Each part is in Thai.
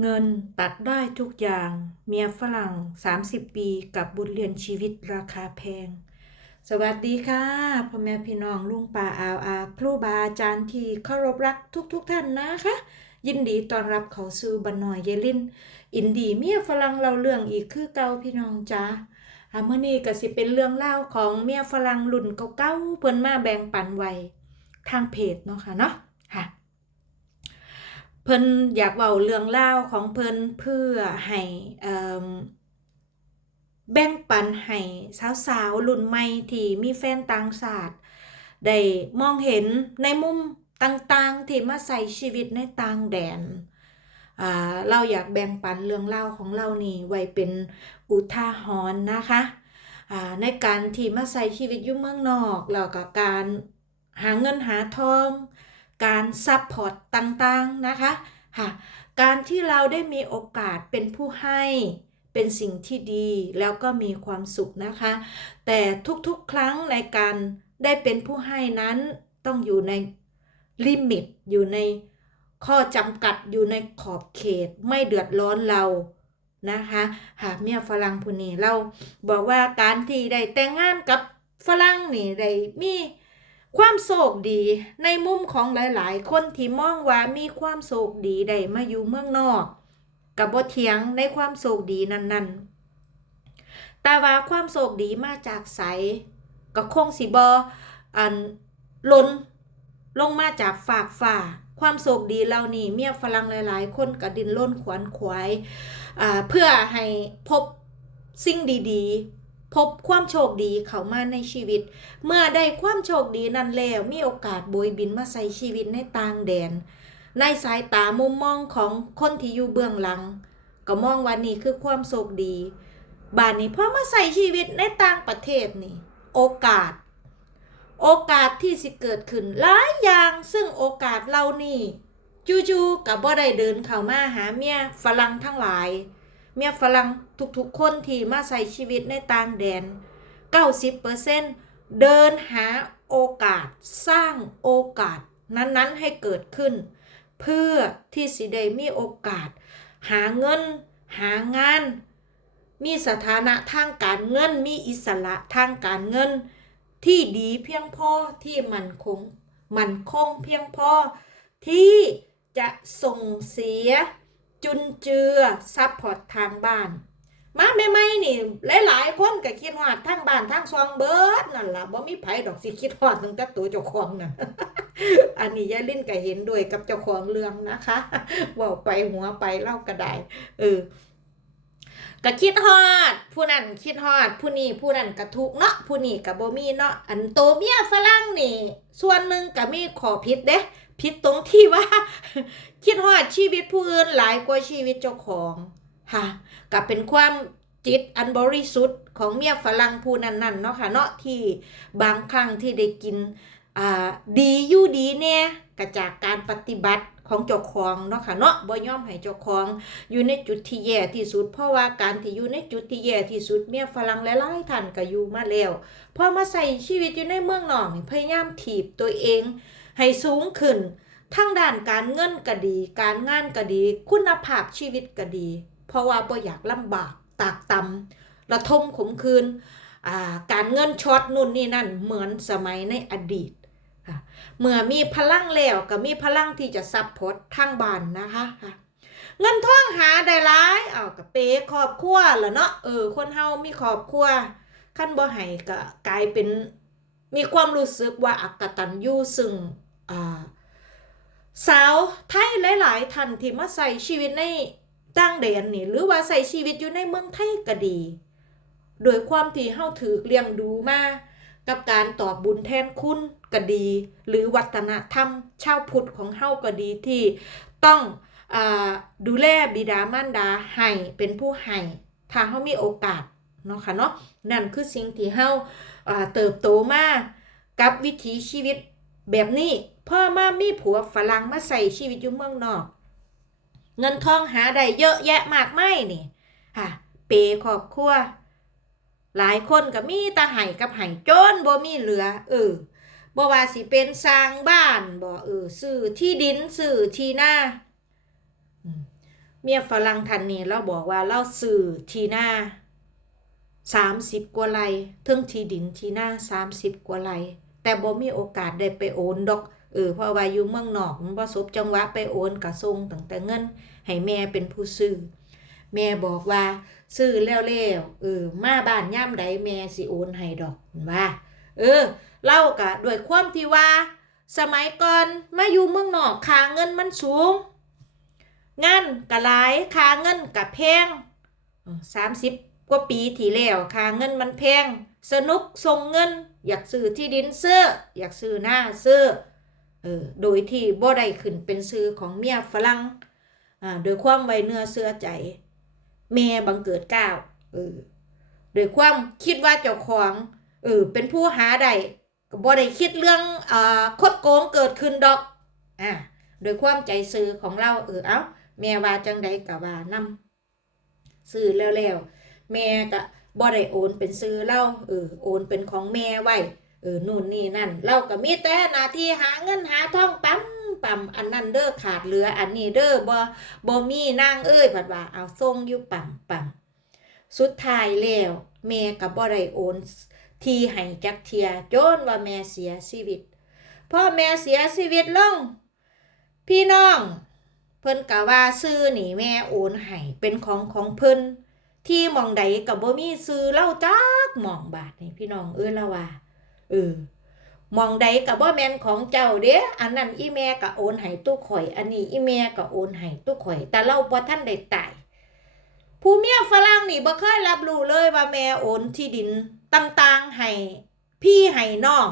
เงินตัดได้ทุกอย่าง เมียฝรั่ง 30 ปีกับบทเรียนชีวิตราคาแพง สวัสดีค่ะพ่อแม่พี่น้องลุงป่าอาวอาครูบาอาจารย์ที่เคารพรักทุกๆทท่านนะคะ ยินดีต้อนรับเขาสู่บันหน่อยเยลิน อินดีเมียฝรั่งเราเรื่องอีกคือเก่าพี่น้องจ้าอามื่อนี้ก็สิเป็นเรื่องเล่าของเมียฝรั่งรุ่นเก่าๆเพิ่นมาแบ่งปันไว้ทางเพจเนาะค่ะเนาะค่ะ เพิ่นอยากเว้าเรื่องเล่าวของเพิ่นเพื่อให้เอ่อแบ่งปันให้สาวๆรุ่นใหม่ที่มีแฟนต่างชาติได้มองเห็นในมุมต่างๆที่มาใส่ชีวิตในต่างแดนอ่าเราอยากแบ่งปันเรื่องเล่าวของเรานี่ไว้เป็นอุทาหรณ์นะคะอ่าในการที่มาใส่ชีวิตอยู่เมืองนอกแล้วก็การหาเงินหาทอง การซัพพอร์ตต่างๆนะคะค่ะการที่เราได้มีโอกาสเป็นผู้ให้เป็นสิ่งที่ดีแล้วก็มีความสุขนะคะ แต่ทุกๆครั้งในการได้เป็นผู้ให้นั้นต้องอยู่ในลิมิตอยู่ในข้อจำกัดอยู่ในขอบเขตไม่เดือดร้อนเรานะคะหากเมียฝรั่งผู้นี้เราบอกว่าการที่ได้แต่งงานกับฝรั่งนี่ได้มี ความโศกดีในมุมของหลายๆ คนที่มองว่ามีความโศกดีได้มาอยู่เมืองนอก กับบ่เถียงในความโศกดีนั้นๆ แต่ว่าความโศกดีมาจากไสก็คงสิบออันล้นลงมาจากฝากฝ่า ความโศกดีเหล่านี้เมียฝรั่งหลาย ๆ คนก็ดินล้นขวนขวายเพื่อให้พบสิ่งดี ๆ พบความโชคดีเข้ามาในชีวิต เมื่อได้ความโชคดีนั้นแล้วมีโอกาสโบยบินมาใส่ชีวิตในต่างแดน ในสายตามุมมองของคนที่อยู่เบื้องหลัง ก็มองว่านี่คือความโชคดีบานนี้พอมาใส่ชีวิตในต่างประเทศนี่โอกาส โอกาสที่สิเกิดขึ้นหลายอย่างซึ่งโอกาสเรานี่จู่ๆกับบ่ได้เดินเข้ามาหาเมียฝรั่งทั้งหลาย เมียฝรั่งทุกๆคนที่มาใส่ชีวิตในต่างแดน 90%เดินหาโอกาสสร้างโอกาสนั้นๆให้เกิดขึ้น เพื่อที่สิได้มีโอกาส หาเงิน หางาน มีสถานะทางการเงิน มีอิสระทางการเงิน ที่ดีเพียงพอที่มันคงมันคงเพียงพอที่จะส่งเสีย จุนเจือซัพพอร์ตทางบ้าน มาใหม่นี่หลายๆคนก็คิดฮอดทางบ้านทางซองเบิร์ดนั่นล่ะบ่มีไผดอกสิคิดฮอดตั้งแต่ตัวเจ้าของนั่นอันนี้ยายลิ้นก็เห็นด้วยกับเจ้าของเรื่องนะคะว่าไปหัวไปเล่าก็ได้เออก็คิดฮอด ผู้นั้นคิดฮอด ผู้นี้ผู้นั้นก็ทุกเนาะผู้นี้ก็บ่มีเนาะอันโตเมียฝรั่งนี่ ส่วนหนึ่งก็มีขอผิดเด้ ผิดตรงที่ว่า คิดฮอดชีวิตผู้อื่นหลายกว่าชีวิตเจ้าของค่ะก็เป็นความจิตอันบริสุทธิ์ของเมียฝรั่งผู้นั้นๆเนาะค่ะเนาะที่บางครั้งที่ได้กินอ่าดีอยู่ดีเนี่ยก็จากการปฏิบัติของเจ้าของเนาะค่ะเนาะบ่ยอมให้เจ้าของอยู่ในจุดที่แย่ที่สุด เพราะว่าการที่อยู่ในจุดที่แย่ที่สุดเมียฝรั่งหลายๆท่านก็อยู่มาแล้วพอมาใส่ชีวิตอยู่ในเมืองนอกนี่พยายามถีบตัวเอง ให้สูงขึ้น ทั้งด้านการเงินก็ดี การงานก็ดี คุณภาพชีวิตก็ดี เพราะว่าบ่อยากลำบากตากตำระทมขมคืนอ่าการเงินช็อตนู่นนี่นั่นเหมือนสมัยในอดีตค่ะเมื่อมีพลังแล้วก็มีพลังที่จะซับพอตทางบ้านนะคะเงินท่องหาได้หลายเอากับเปครอบครัวล่ะเนาะเออคนเฮามีครอบครัวขั้นบ่ให้ก็กลายเป็นมีความรู้สึกว่าอักตันยูซึ่ง สาวไทยหลาย ๆท่านที่มาใส่ชีวิตในต่างแดนนี่หรือว่าใส่ชีวิตอยู่ในเมืองไทยก็ดี โดยความที่เฮาถือเลี้ยงดูมากับการตอบบุญแทนคุณก็ดี หรือวัฒนธรรม ชาวพุทธของเฮาก็ดีที่ต้องอดูแลบิดามารดาให้เป็นผู้ให้ถ้าเฮามีโอกาสเนาะค่ะเนาะนั่นคือสิ่งที่เฮาอ่าเติบโตมากับวิถีชีวิตแบบนี้ พ่อมามีผัวฝรั่งมาใส่ชีวิตอยู่เมืองนอก เงินทองหาได้เยอะแยะมากมายนี่ค่ะเปครอบครัวหลายคนก็มีตาไห้กับไห้จนบ่มีเหลือ เออบ่ว่าสิเป็นสร้างบ้านบ่เออซื้อที่ดินซื้อที่นาเมียฝรั่งท่านนี้เราบอกว่าเราซื้อที่หน้าสามสิบกว่าไร่เทิงที่ดินที่หน้าสามสิบกว่าไร่แต่บ่มีโอกาสได้ไปโอนดอก เออเพราะว่าอยู่เมืองนอกมันบ่สบจังหวะไปโอนกระส่งตั้งแต่เงินให้แม่เป็นผู้ซื้อแม่บอกว่าซื้อแล้วแล้วเออมาบ้านย่ามใดแม่สิโอนให้ดอกว่าเออเล่ากะด้วยความที่ว่า สมัยก่อนมาอยู่เมืองนอกค่าเงินมันสูงงานกะหลายค่าเงินกะแพงสามสิบกว่าปีที่แล้วค่าเงินมันแพง สนุกส่งเงิน อยากซื้อที่ดินเสื้ออยากซื้อหน้าเสื้อ เออโดยที่บ่ได้ขึ้นเป็นซื้อของเมียฝรั่งอ่าโดยความไว้เนื้อเสื้อใจแม่บังเกิดกล้าวเออโดยความคิดว่าเจ้าของเออเป็นผู้หาได้ก็บ่ได้คิดเรื่องอ่าคดโกงเกิดขึ้นดอกอ่าโดยความใจซื้อของเราเออเอ้าแม่ว่าจังใดก็ว่านำซื้อแล้วแล้วแม่ก็บ่ได้โอนเป็นซื้อเราเออโอนเป็นของแม่ไว้ เออนู่นนี่นั่น เราก็มีแต่หน้าที่หาเงินหาทองปั๊มปั๊มอันนั้นเด้อขาดเหลืออันนี้เด้อบ่บ่มีนางเอ้ยผัดว่าเอาส่งอยู่ปั๊มปั๊มสุดท้ายแล้วแม่ก็บ่ได้โอนทีให้จักเทียจนว่าแม่เสียชีวิตพอแม่เสียชีวิตลง พี่น้อง เพิ่นกะว่าซื้อนี่แม่โอนให้เป็นของของเพิ่นที่หมองใดกับบ่มีซื้อเล่าจักหมองบาทนี่พี่น้องเอ้ยละว่า เออมองใดกับบ่แม่นของเจ้าเด้อันนั้นอีแม่ก็โอนให้ตู้ข่อย อันนี้อีแม่ก็โอนให้ตู้ข่อย แต่เราบ่ทันได้ตายผู้เมียฝรั่งนี่บ่เคยรับรู้เลยว่าแม่โอนที่ดินต่างๆให้พี่ให้น้อง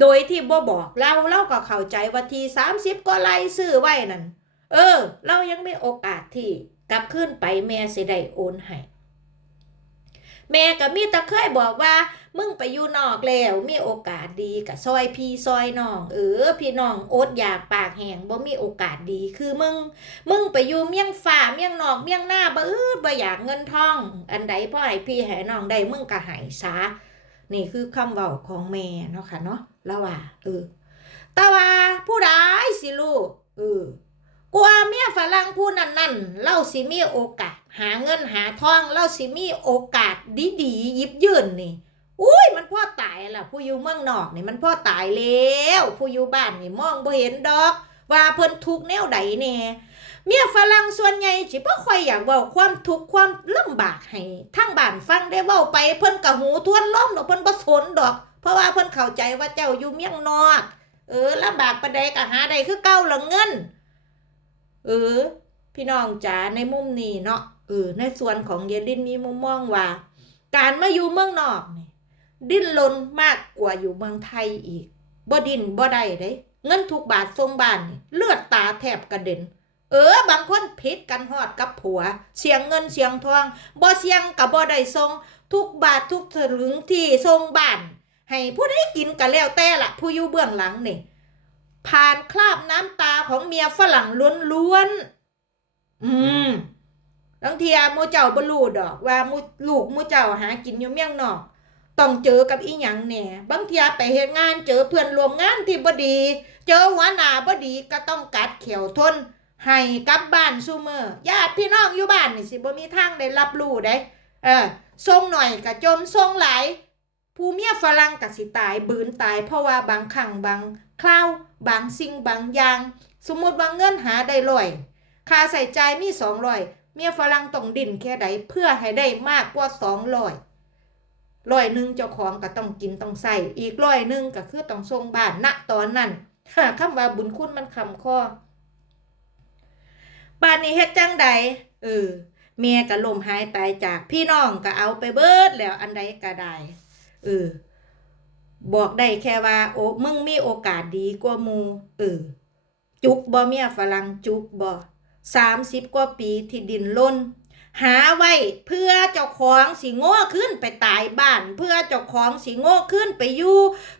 โดยที่บ่บอกเราเราก็เข้าใจว่าที่30ก็ไล่ซื้อไว้นั่น เออ เรายังไม่โอกาสที่กลับขึ้นไปแม่เสิได้โอนให้ แม่ก็มีต่เคยบอกว่า มึงไปอยู่นอกแล้วมีโอกาสดีกับซอยพี่ซอยน้อง เออ พี่น้องอดอยากปากแหงบ่มีโอกาสดีคือมึง มึงไปอยู่เมียงฝ่าเมียงนอกเมียงหน้าบ่อืดบ่อยากเงินทอง อันใดพ่อให้พี่ให้น้องได้มึงก็ให้ซานี่คือคำเว้าของแม่เนาะค่ะเนาะแล้วว่าเออแต่ว่าผู้ใดสิลูกเออกว่าเมียฝรั่งผู้นั้นนั่นเล่าสิมีโอกาส หาเงินหาทองเล่าสิมีโอกาสดีดีๆยิบยื่นนี่อุ้ยมันพ่อตายล่ะ ผู้อยู่เมืองนอกนี่มันพ่อตายแล้วผู้อยู่บ้านนี่มองบ่เห็นดอก ว่าเพิ่นทุกแนวใดแน่เมียฝรั่งส่วนใหญ่สิบ่ค่อยอยากเว้าความทุกข์ความลำบากให้ทางบ้านฟังได้เว้าไปเพิ่นก็หูทวนล้อมดอกเพิ่นบ่สนดอก เพราะว่าเพิ่นเข้าใจว่าเจ้าอยู่เมียงนอก เออลำบากปานใดก็หาได้คือเก่าละเงิน เออ พี่น้องจ๋าในมุมนี้เนาะ เออในส่วนของเยลินมีมุมมองว่า การมาอยู่เมืองนอกนี่ดิ้นรนมากกว่าอยู่เมืองไทยอีกบ่ดิ้นบ่ได้เด้เงินทุกบาททรงบ้านเลือดตาแทบกระเด็น เออบางคนผิดกันฮอดกับผัว เสียงเงินเสียงทองบ่เสียงกับบ่ได้ทรง ทุกบาททุกสลึงที่ทรงบ้าน ให้ผู้ได้กินก็แล้วแต่ละผู้อยู่เบื้องหลังนี่ผ่านคราบน้ำตาของเมียฝรั่งล้วนๆอืม บางทีมูเจ้าบรูดอก ว่ามูลูกมูเจ้าหากินอยู่เมียงนอกต้องเจอกับอีหยังแหน่บางทีไปเฮ็ดงานเจอเพื่อนร่วมงานที่บ่ดี เจอหัวหน้าบ่ดีก็ต้องกัดเขียวทนให้กลับบ้านซุมื้อญาติพี่น้องอยู่บ้านนี่สิบ่มีทางได้รับรู้ได้เออส่งหน่อยก็จมส่งหลายผู้เมียฝรั่งก็สิตายบืนตาย เพราะว่าบางครั้งบางคราวบางสิ่งบางอย่าง สมมติว่าเงินหาได้ร้อยค่าใส่ใจมีสองร้อย เมียฝรั่งต้องดิ้นแค่ใดเพื่อให้ได้มากกว่าสองร้อยร้อยหนึ่งเจ้าของก็ต้องกินต้องใส่อีกร้อยหนึ่งก็คือต้องส่งบ้านณตอนนั้นคำว่าบุญคุณมันคำข้อบ้านนี้เฮ็ดจังใดเออเมียก็ล่มหายตายจากพี่น้องก็เอาไปเบิดแล้วอันใดก็ได้เออบอกได้แค่ว่า โอ้มึงมีโอกาสดีกว่ามูเออจุกบ่เมียฝรั่งจุกบ่ สามสิบกว่าปีที่ดินล้น หาไว้เพื่อเจ้าของสิโง่ขึ้นไปตายบ้าน เพื่อเจ้าของสิโง่ขึ้นไปอยู่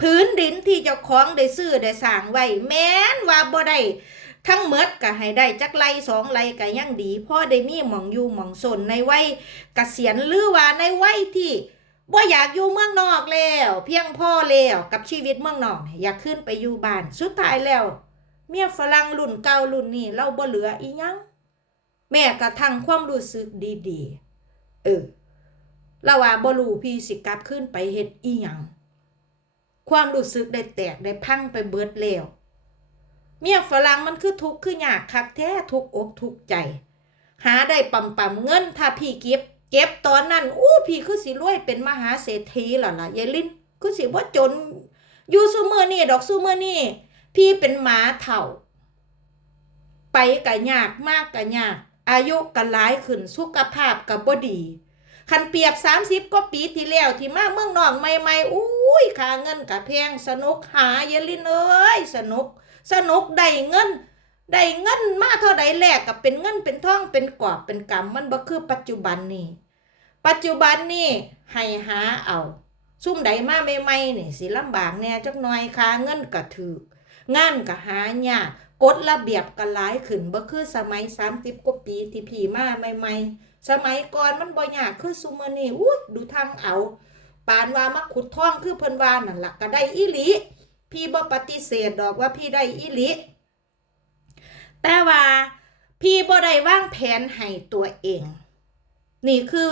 พื้นดินที่เจ้าของได้ซื้อได้สร้างไว้แม้นว่าบ่ได้ทั้งเมดก็ให้ได้จักไรสองไรก็ยังดีพ่อได้มีหมองอยู่หมองสนในวัยเกษียณหรือว่าในวัยที่ว่อยากอยู่เมืองนอกแล้ว เพียงพ่อแล้วกับชีวิตเมืองนอกเนี่ยอยากขึ้นไปอยู่บ้านสุดท้ายแล้ว เมียฝรั่งรุ่นเก่ารุ่นนี้เราบ่เหลืออีหยังแม้กระทั่งความรู้สึกดีๆ เออแล้วว่าบ่รู้พี่สิกลับขึ้นไปเฮ็ดอีหยังความรู้สึกได้แตกได้พังไปเบิดแล้วเมียฝรั่งมันคือทุกข์คือยากคักแท้ทุกอกทุกใจ หาได้ปั๊มปั๊มๆเงินถ้าพี่เก็บ เก็บตอนนั้นอู้พี่คือสิรวยเป็นมหาเศรษฐีล่ะล่ะยายลินคือสิบ่จนอยู่ซุมื้อนี้ดอกซุมื้อนี้ พี่เป็นหมาเฒ่า ไปก็ยากมากก็ยาก อายุก็หลายขึ้นสุขภาพก็บ่ดีคันเปียบ 30กว่าปีที่แล้วที่มาเมืองนอกใหม่ๆอุ้ยค่าเงินก็แพงสนุกหายายลินเอ้ยสนุก สนุกได้เงินได้เงินมาเท่าใดแลกกับเป็นเงินเป็นทองเป็นกอบเป็นกำมันบ่คือปัจจุบันนี้ปัจจุบันนี่ให้หาเอาซุ่มใดมาใหม่ๆนี่สิลำบากแน่จักหน่อยค่าเงินก็ถูก งานก็หายากกฎระเบียบก็หลายขึ้นบ่คือสมัย30กว่าปีที่พี่มาใหม่ๆ สมัยก่อนมันบ่ยากคือซุมื้อนี้อู้ดูทางเอา ปานว่ามาขุดท่องคือเพิ่นว่านั่นล่ะก็ได้อีหลีพี่บ่ปฏิเสธดอกว่าพี่ได้อีหลีแต่ว่าพี่บ่ได้วางแผนให้ตัวเอง นี่คือ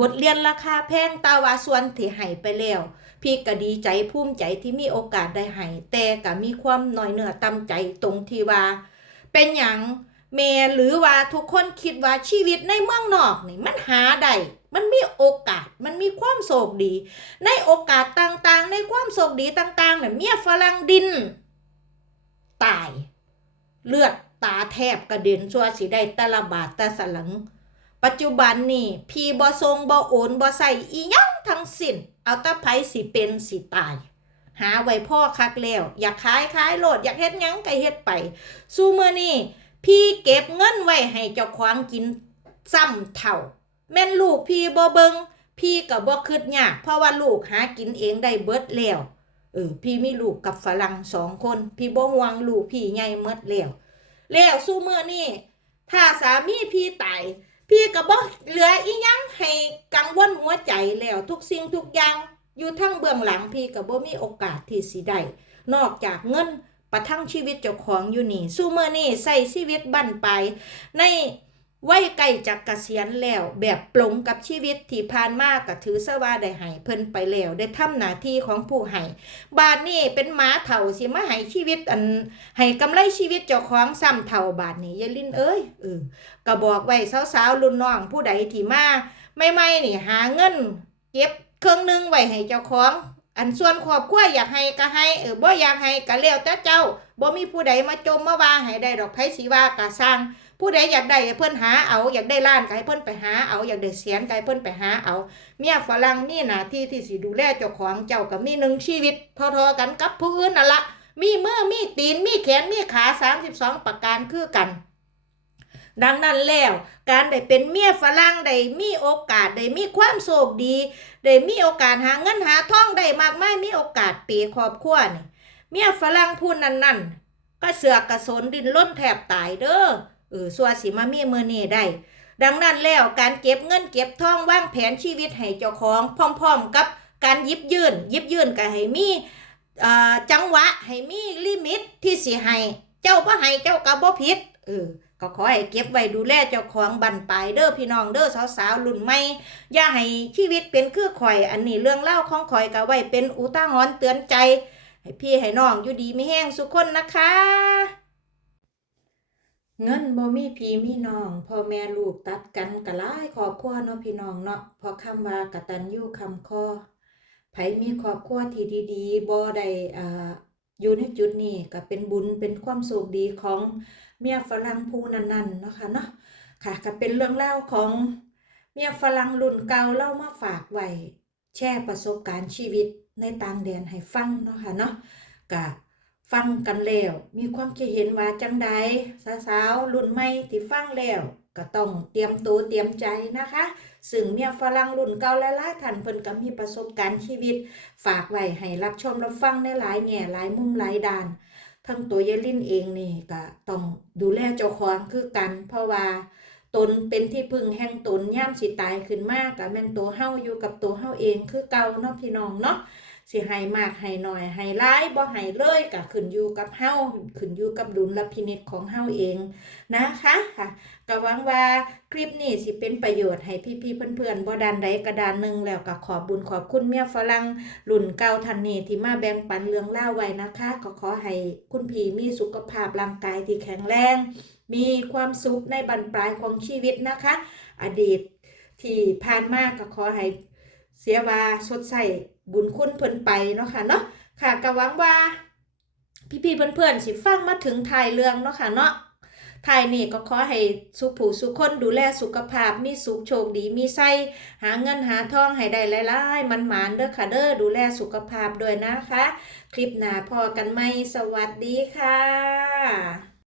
บทเรียนราคาแพงตาวาส่วนที่ให้ไปแล้ว พี่ก็ดีใจภูมิใจที่มีโอกาสได้ให้แต่ก็มีความน้อยเนื้อต่ำใจตรงที่ว่า เป็นหยังแม่หรือว่าทุกคนคิดว่าชีวิตในเมืองนอกนี่มันหาได้มันมีโอกาส มันมีความโชคดี ในโอกาสต่างๆ ในความโชคดีต่างๆเนี่ยเมียฝรั่งดิน ตาย เลือดตาแทบกระเด็นชัวสิได้แตละบาทแต่สลัง ปัจจุบันนี่พี่บ่ทรงบ่โอนบ่ใส่อียังทั้งสิ้น เอาตะไผสิเป็นสิตาย หาไว้พ่อคักแล้ว อยากขายขายโลดอยากเฮ็ดยังก็เฮ็ดไปสู้มื้อนี้พี่เก็บเงินไว้ให้เจ้าของกินซ้ำเท่า แม่นลูกพี่บ่เบิงพี่ก็บ่คิดยากเพราะว่าลูกหากินเองได้เบิดแล้วเออพี่มีลูกกับฝรั่งสองคน พี่บ่ห่วงลูกพี่ใหญ่เมดแล้วแล้วสู้มื้อนี้ถ้าสามีพี่ตาย พี่ก็บอกเหลืออีหยังให้กังวลหัวใจแล้วทุกสิ่งทุกอย่างอยู่ทั้งเบื้องหลังพี่ก็บ่มีโอกาสที่สิได้นอกจากเงินประทังชีวิตเจ้าของอยู่นี่สู้มื้อนี่ใส่ชีวิตบั้นไปใน วัยใกล้จะเกษียณแล้ว แบบปลงกับชีวิตที่ผ่านมาก็ถือซะว่าได้ให้เพิ่นไปแล้วได้ทำหน้าที่ของผู้ให้บาทนี่เป็นหมาเถ่าสิมาให้ชีวิตอันให้กำไรชีวิตเจ้าของซ้ำเท่าบาทนี่ยายลินเอ้ยเออก็บอกไว้สาวๆรุ่นน้องผู้ใดที่มาไม่ไม่ๆนี่หาเงิน เก็บเครื่องหนึงไว้ให้เจ้าของอันส่วนครอบครัวอยากให้ก็ให้เออบ่อยากให้ก็แล้วแต่เจ้าบ่มีผู้ใดมาจมมาว่าให้ได้ดอกไผสิว่าก็สร้าง ผู้ใดอยากได้เพิ่อนหาเอาอยากได้ล้านก็ให้เพิ่อนไปหาเอาอยากได้แสนก็ให้เพิ่อนไปหาเอา เมียฝรั่งมีหน้าที่ที่สิดูแลเจ้าของเจ้าก็มีหนึ่งชีวิตเทอๆกันกับผู้อื่นนั่นละมีมือมีตีนมีแขนมีขา32 ประการคือกัน ดังนั้นแล้วการได้เป็นเมียฝรั่งได้มีโอกาสได้มีความโชคดีได้มีโอกาสหาเงินหาทองได้มากมายมีโอกาสเปย์ครอบครัวนี่เมียฝรั่งผู้นั้นนั่นก็เสือกกระสนดินล้นแทบตายเด้อ เออสัวสิมามีมือนี้ได้ ดังนั้นแล้วการเก็บเงินเก็บทองวางแผนชีวิตให้เจ้าของพร้อมๆกับการยิบยื่นยิบยื่นก็ให้มี่จังหวะให้มีลิมิตที่สิให้เจ้าบ่ให้เจ้าก็บ่ผิดเออก็ขอให้เก็บไว้ดูแลเจ้าของบันปลายเด้อพี่น้องเด้อสาวๆรุ่นใหม่อย่าให้ชีวิตเป็นคือข่อย อันนี้เรื่องเล่าของข่อยก็ไว้เป็นอุทาหรณ์เตือนใจ ให้พี่ให้น้องอยู่ดีไม่แห้งสุขคนนะคะ เงินบ่มีพี่มีน้องพ่อแม่ลูกตัดกันก็หลายครอบครัวเนาะพี่น้องเนาะพราะคำว่ากตัญญูคำคอไผมีครอบครัวที่ดีๆบ่ได้อ่าอยู่ในจุดนี้ก็เป็นบุญเป็นความโชคดีของเมียฝรั่งผู้นั้นๆเนาะค่ะเนาะค่ะก็เป็นเรื่องเล่าของเมียฝรั่งรุ่นเก่าเล่ามาฝากไว้แชร์ประสบการณ์ชีวิตในต่างแดนให้ฟังเนาะค่ะเนาะก็ ฟังกันแล้ว มีความคิดเห็นว่าจังใดสาวๆรุ่นใหม่ที่ฟังแล้วก็ต้องเตรียมตัวเตรียมใจนะคะ ซึ่งเมียฝรั่งรุ่นเก่าและหลาท่านเพิ่นก็มีประสบการณ์ชีวิต ฝากไว้ให้รับชมรับฟังในหลายแง่หลายมุมหลายด้าน ทั้งตัวยายลินเองนี่ก็ต้องดูแลเจ้าของคือกัน เพราะว่าตนเป็นที่พึ่งแห่งตนย่ามสิตายขึ้นมากก็แม่นตัวเฮาอยู่กับตัวเฮาเองคือเก่าเนาะพี่น้องเนาะ สิให้มากให้น้อยให้ร้ายบ่ให้เลยก็ขึ้นอยู่กับเฮาขึ้นอยู่กับดุลพินิจของเฮาเองนะคะค่ะก็หวังว่าคลิปนี้สิเป็นประโยชน์ให้พี่ๆเพื่อนๆบ่ดานใดกระดานหนึงแล้วก็ขอบบุญขอบคุณเมียฝรั่งรุ่นเก่าท่านนี้ที่มาแบ่งปันเรื่องเล่าไว้นะคะก็ขอให้คุณพี่มีสุขภาพร่างกายที่แข็งแรง มีความสุขในบรรปลายของชีวิตนะคะ อดีตที่ผ่านมาก็ขอให้เสียว่าสดใส บุญคุณเพิ่นไปเนาะค่ะเนาะค่ะก็หวังว่า พี่ๆเพื่อนๆสิฟังมาถึงทายเรื่องเนาะค่ะเนาะท้ายนี่ก็ขอให้สุขผู้สุขคนดูแลสุขภาพมีสุขโชคดีมีไส้หาเงินหาทองให้ได้หลายๆมันหมานเด้อค่ะเด้อดูแลสุขภาพด้วยนะคะ คลิปหน้าพอกันไหมสวัสดีค่ะ